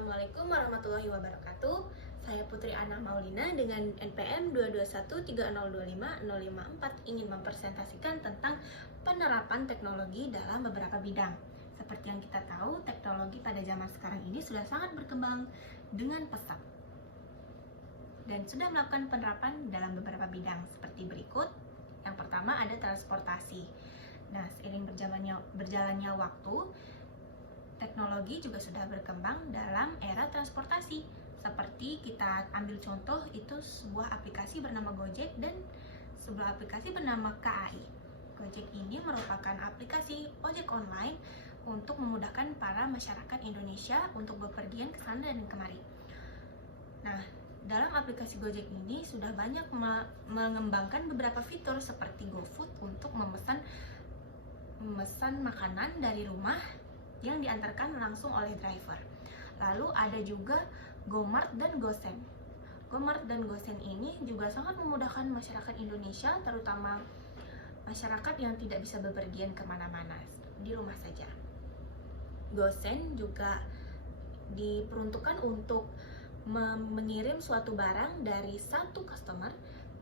Assalamualaikum warahmatullahi wabarakatuh. Saya Putri Ana Maulina dengan NPM 2213025-054 ingin mempresentasikan tentang penerapan teknologi dalam beberapa bidang. Seperti yang kita tahu, teknologi pada zaman sekarang ini sudah sangat berkembang dengan pesat dan sudah melakukan penerapan dalam beberapa bidang seperti berikut. Yang pertama ada transportasi. Nah, seiring berjalannya waktu, teknologi juga sudah berkembang dalam era transportasi. Seperti kita ambil contoh itu sebuah aplikasi bernama Gojek dan sebuah aplikasi bernama KAI. Gojek ini merupakan aplikasi ojek online untuk memudahkan para masyarakat Indonesia untuk bepergian ke sana dan kemari. Nah, dalam aplikasi Gojek ini sudah banyak mengembangkan beberapa fitur seperti GoFood untuk memesan makanan dari rumah yang diantarkan langsung oleh driver. Lalu ada juga GoMart dan GoSend. GoMart dan GoSend ini juga sangat memudahkan masyarakat Indonesia, terutama masyarakat yang tidak bisa bepergian kemana-mana, di rumah saja. GoSend juga diperuntukkan untuk mengirim suatu barang dari satu customer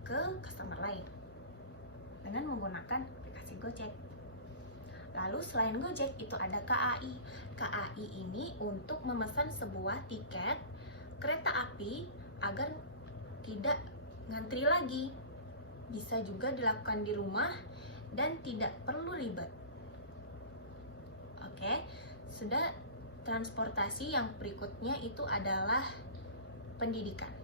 ke customer lain dengan menggunakan aplikasi Gojek. Lalu selain Gojek itu ada KAI. KAI ini untuk memesan sebuah tiket kereta api agar tidak ngantri lagi. Bisa juga dilakukan di rumah dan tidak perlu ribet. Oke, sudah transportasi. Yang berikutnya itu adalah pendidikan.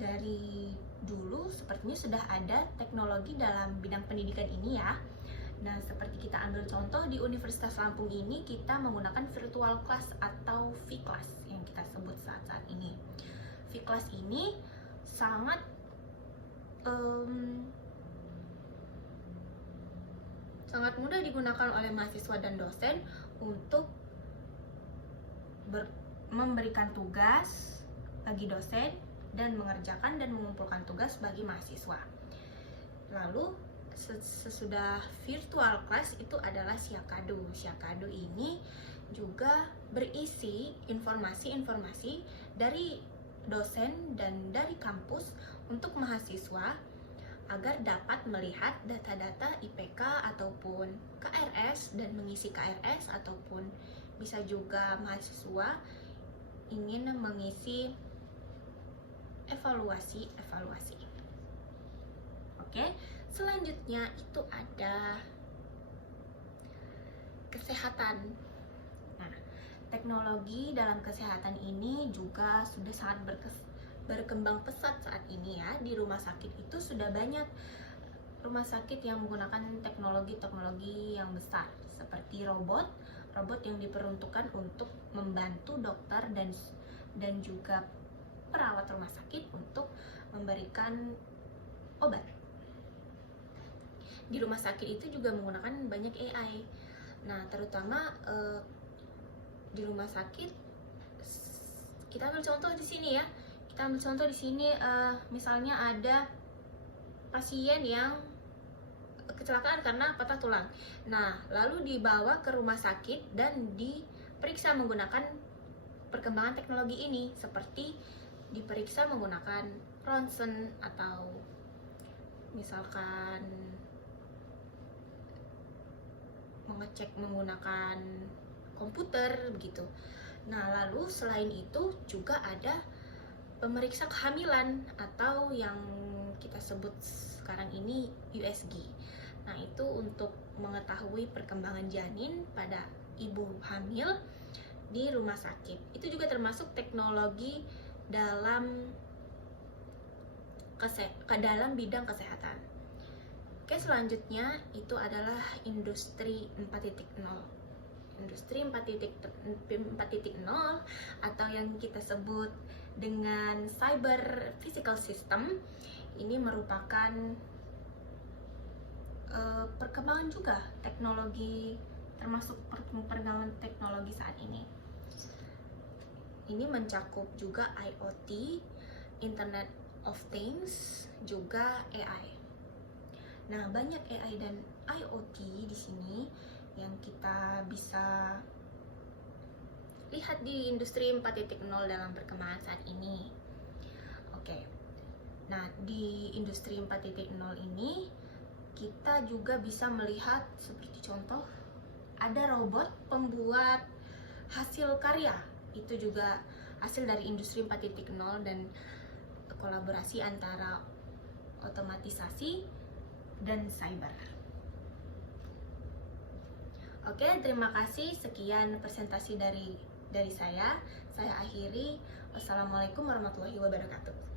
Dari dulu sepertinya sudah ada teknologi dalam bidang pendidikan ini ya. Nah, seperti kita ambil contoh di Universitas Lampung ini, kita menggunakan virtual class atau V-Class yang kita sebut saat ini. V-Class ini sangat mudah digunakan oleh mahasiswa dan dosen untuk memberikan tugas bagi dosen dan mengerjakan dan mengumpulkan tugas bagi mahasiswa. Lalu sesudah virtual class itu adalah Syakadu. Syakadu ini juga berisi informasi-informasi dari dosen dan dari kampus untuk mahasiswa agar dapat melihat data-data IPK ataupun KRS dan mengisi KRS, ataupun bisa juga mahasiswa ingin mengisi evaluasi. Oke, selanjutnya itu ada kesehatan. Nah, teknologi dalam kesehatan ini juga sudah sangat berkembang pesat saat ini ya. Di rumah sakit itu sudah banyak rumah sakit yang menggunakan teknologi yang besar seperti robot yang diperuntukkan untuk membantu dokter dan juga perawat rumah sakit untuk memberikan obat. Di rumah sakit itu juga menggunakan banyak AI. Nah, terutama di rumah sakit, kita ambil contoh di sini ya. Misalnya ada pasien yang kecelakaan karena patah tulang. Nah, lalu dibawa ke rumah sakit dan diperiksa menggunakan perkembangan teknologi ini, seperti diperiksa menggunakan ronsen atau misalkan mengecek menggunakan komputer begitu. Nah, lalu selain itu juga ada pemeriksa kehamilan atau yang kita sebut sekarang ini USG. Nah, itu untuk mengetahui perkembangan janin pada ibu hamil di rumah sakit. Itu juga termasuk teknologi dalam bidang kesehatan. Oke, selanjutnya itu adalah industri 4.0. Industri 4.0 atau yang kita sebut dengan cyber physical system ini merupakan perkembangan juga teknologi, termasuk perkembangan teknologi saat ini. Ini mencakup juga IoT, Internet of Things, juga AI. Nah, banyak AI dan IoT di sini yang kita bisa lihat di industri 4.0 dalam perkembangan saat ini. Oke. Nah, di industri 4.0 ini kita juga bisa melihat seperti contoh ada robot pembuat hasil karya. Itu juga hasil dari industri 4.0 dan kolaborasi antara otomatisasi dan cyber. Oke, terima kasih. Sekian presentasi dari saya. Saya akhiri. Wassalamualaikum warahmatullahi wabarakatuh.